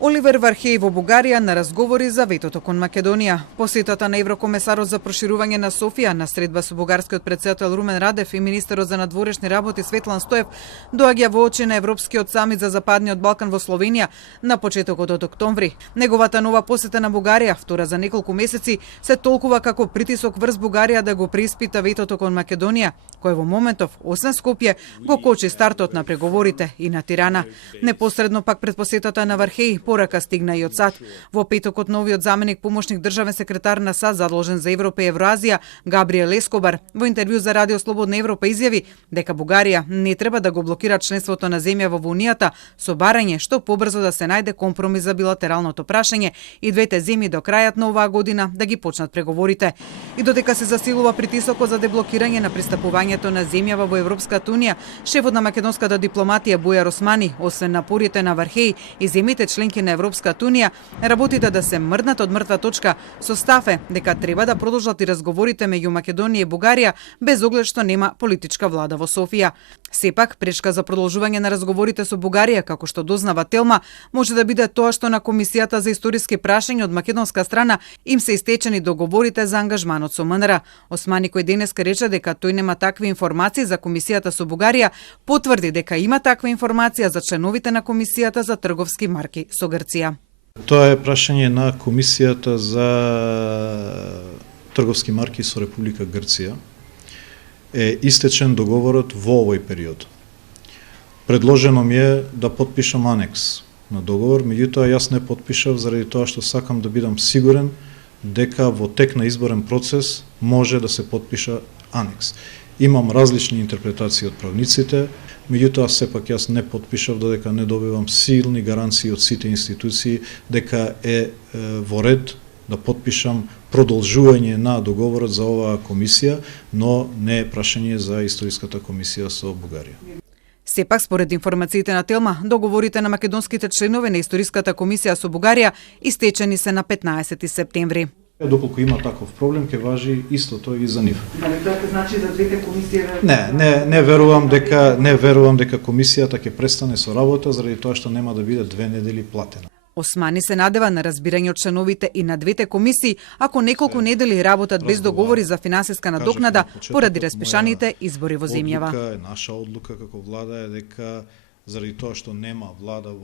Оливер Вархеј во Бугарија на разговори за ветото кон Македонија. Посетата на еврокомесарот за проширување на Софија на средба со бугарскиот претседател Румен Радев и министерот за надворешни работи Светлан Стоев доаѓа во очи на Европскиот самит за Западниот Балкан во Словенија на почетокот од октомври. Неговата нова посета на Бугарија, втора за неколку месеци, се толкува како притисок врз Бугарија да го преиспита ветото кон Македонија, кој во моментов, освен Скопје, го кочи стартот на преговорите и на Тирана. Непосредно пак пред посетата на Вархеј, порака стигна и од САД. Во петокот новиот заменик помошник државен секретар на САД задолжен за Европа и Евроазија, Габриел Ескобар, во интервју за Радио Слободна Европа изјави дека Бугарија не треба да го блокира членството на земја во Унијата со барање што побрзо да се најде компромис за билатералното прашање и двете земји до крајот на оваа година да ги почнат преговорите. И додека се засилува притисокот за деблокирање на пристапувањето на земјава во Европската унија, шефот на македонската дипломатија Бујар Османи, освен напорите на Вархеј и земјите членки на Европската унија, работите да се мрднат од мртва точка со став дека треба да продолжат и разговорите меѓу Македонија и Бугарија без оглед што нема политичка влада во Софија. Сепак, пречка за продолжување на разговорите со Бугарија, како што дознава Телма, може да биде тоа што на Комисијата за историски прашања од македонска страна им се истечени договорите за ангажманот со МНР. Османи, кој денеска рече дека тој нема такви информации за Комисијата со Бугарија, потврди дека има таква информација за членовите на Комисијата за трговски марки со Грција. Тоа е прашање на Комисијата за трговски марки со Република Грција. Е истечен договорот во овој период. Предложено ми е да потпишам анекс на договор, меѓутоа јас не потпишав заради тоа што сакам да бидам сигурен дека во тек на изборен процес може да се потпиша анекс. Имам различни интерпретации од правниците, меѓутоа сепак јас не потпишав додека не добивам силни гаранции од сите институции дека е во ред да потпишам продолжување на договорот за оваа комисија, но не е прашање за историската комисија со Бугарија. Сепак, според информациите на Телма, договорите на македонските членови на историската комисија со Бугарија истечени се на 15 септември. Доколку има таков проблем, ќе важи истото и за нив. Дали тоа значи за двете комисии? Не верувам дека комисијата ќе престане со работа заради тоа што нема да биде 2 недели платена. Османи се надева на разбирање од членовите и на двете комисии, ако неколку недели работат без договори за финансиска надокнада поради распишаните избори во земјава. Наша одлука како влада е дека заради тоа што нема влада во